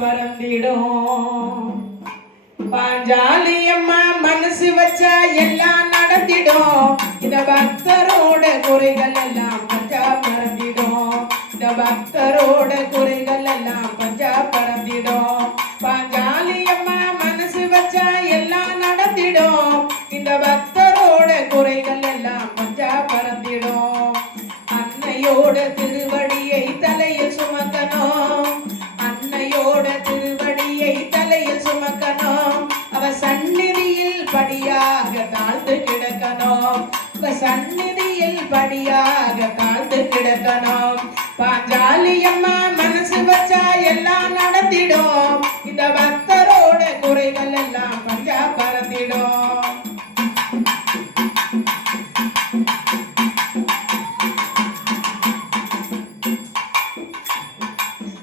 பறந்திடும். பாஞ்சாலி அம்மா மனசு வச்சா எல்லாம் நடத்திடும். இந்த பக்தரோட குறைகள் எல்லாம் பஞ்சா பறந்திடும். இந்த பக்தரோட குறைகள் எல்லாம் பஞ்சா பறந்திடும். பாஞ்சாலி அம்மா மனசு வச்சா எல்லாம் நடத்திடும். இந்த பக்தரோட குறைகள் எல்லாம் பஞ்சா பறந்திடும். அன்னையோட திருவடியை தலையில் சுமக்கணும். அன்னையோட திருவடியை தலையில் சுமக்கணும். அவ சந்நிதியில் படியாக தாழ்ந்து கிடக்கணும். அவ சந்நிதியில் படியாக தாழ்ந்து கிடக்கணும். பாஞ்சாலி அம்மா மனசு வச்சா எல்லாம் நடத்திடும். இந்த பக்தரோட குறைகள் எல்லாம் பஞ்சா பறந்திடும்.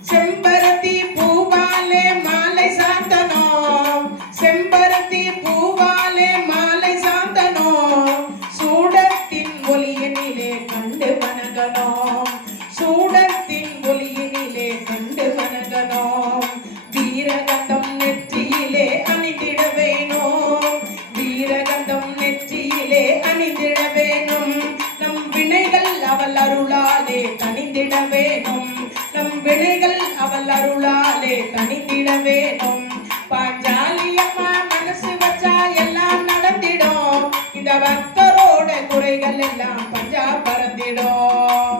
செம்பருத்தி பூவாலே மாலை சாத்தணும். செம்பருத்தி பூவாலே மாலை சாத்தணும். சூடத்தின் ஒளியினிலே கண்டு வணங்கணும். சூடத்தின் ஒளியினிலே கண்டு வணங்கணும். வீரகந்தம் நெற்றியிலே அணிந்திட வேணும். வீரகந்தம் நெற்றியிலே அணிந்திட வேணும். நம் வினைகள் அவள் அருளாலே தணிந்திட வேணும். நம் வினைகள் அவள் அருளாலே தணிந்திட வேணும். பாஞ்சாலி அம்மா மனசு வச்சா எல்லாம் நடந்திடும். இந்த பக்தரோட குறைகள் எல்லாம் பஞ்சா பறந்திடும்.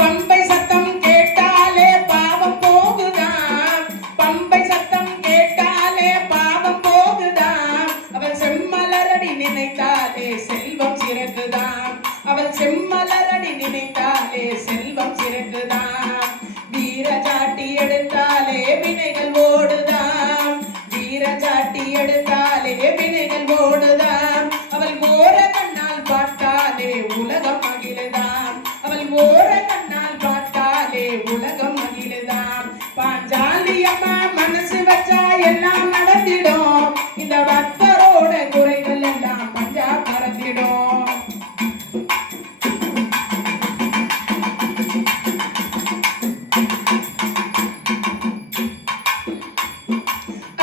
பம்பை சத்தம் கேட்டாலே பாவம் போகுதான். பம்பை சத்தம் கேட்டாலே பாவம் போகுதான். அவள் செம்மலரடி நினைத்தாலே செல்வம் சிறக்குதான். அவள் செம்மலரடி நினைத்தாலே செல்வம் சிறக்குதான். வீரஜாட்டி எடுத்தாலே வினைகள் ஓடுதான். வீரஜாட்டி எடுத்தாலே வினைகள் ஓடுதான். அவள் ஓர கண்ணால் பார்த்தாலே உலகம் மகிழுதான். அவள் ஓர கண்ணால் பார்த்தாலே உலகம் மகிழுதான். பாஞ்சாலி அம்மா மனசு வச்சா எல்லாம் நடத்திடும். இந்த பக்தரோட குறைகள் எல்லாம் பஞ்சா பறந்திடும்.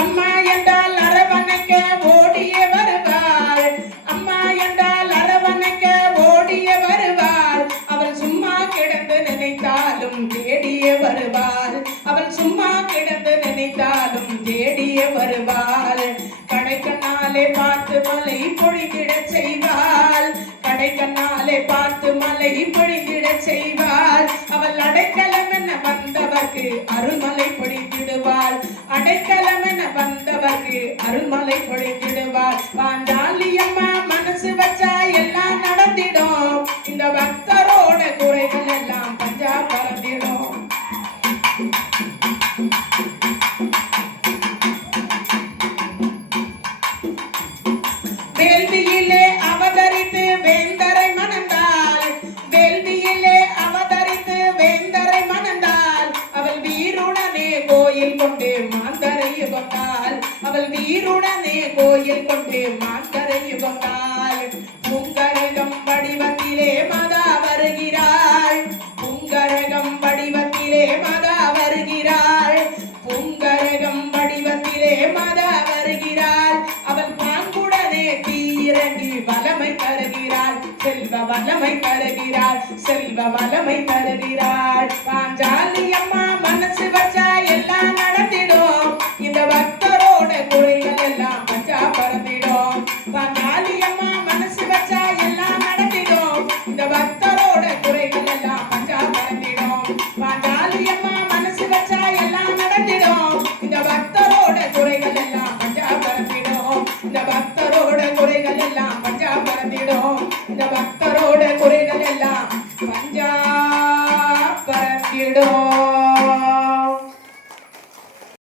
அம்மா என்றால் அரவணைக்க ஓடிய வருவாள். அம்மா என்றால் அரவணைக்க ஓடிய வருவாள். அவள் சும்மா கிடந்து நினைத்தாலும் தேடிய வருவாள். அவள் சும்மா கிடந்து நினைத்தாலும் தேடிய வருவாள். கடைக்கண்ணாலே பார்த்து மலை பொழிந்திட செய்வாள். கடைக்கண்ணாலே பார்த்து மலை பொழிந்திட செய்வாள். அவள் அடைக்கலம் என வந்தவர்க்கு அருள்மலை பொழிந்திடுவாள். அடைக்கலம் என வந்தவர்க்கு அருள்மலை பொழிந்திடுவாள். பாஞ்சாலி அம்மா மனசு வச்சா எல்லாம் நடந்திடும். இந்த பக்தரோட குறைகள் எல்லாம் பஞ்சா பறந்திடும். வேள்வியிலே அவதரித்து வேந்தரை மணந்தாள். வேள்வியிலே அவதரித்து வேந்தரை மணந்தாள். அவள் வீருடனே கோயில் கொண்டு மாந்தரை யுகந்தாள். அவள் வீருடனே கோயில் கொண்டு மாந்தரை யுகந்தாள். பூங்கரகம் வடிவத்திலே மாதா வருகிறாள். பூங்கரகம் வடிவத்திலே மாதா வருகிறாள். பூங்கரகம் வடிவத்திலே மாதா வருகிறாள். அவள் பாங்குடனே தீரங்கி வலமை தருகிறாள். செல்வ வலமை தருகிறாள். செல்வ வலமை தருகிறாள். பாஞ்சாலி அம்மா மனசு வச்சா எல்லாம் நடத்திடும். இந்த பக்தரோட குறைகள் எல்லாம் பஞ்சா பறந்திடும். பாஞ்சாலி அம்மா மனசு வச்சா எல்லாம் நடத்திடும். இந்த பக்தரோட குறைகள் எல்லாம் பஞ்சா பறந்திடும். பாஞ்சாலி அம்மா மனசு வச்சா எல்லாம் நடத்திடும். இந்த பக்தரோட குறைகள் எல்லாம் பஞ்சா பறந்திடும். இந்த பக்தரோட குறைகள் எல்லாம் பஞ்சா பறந்திடும். இந்த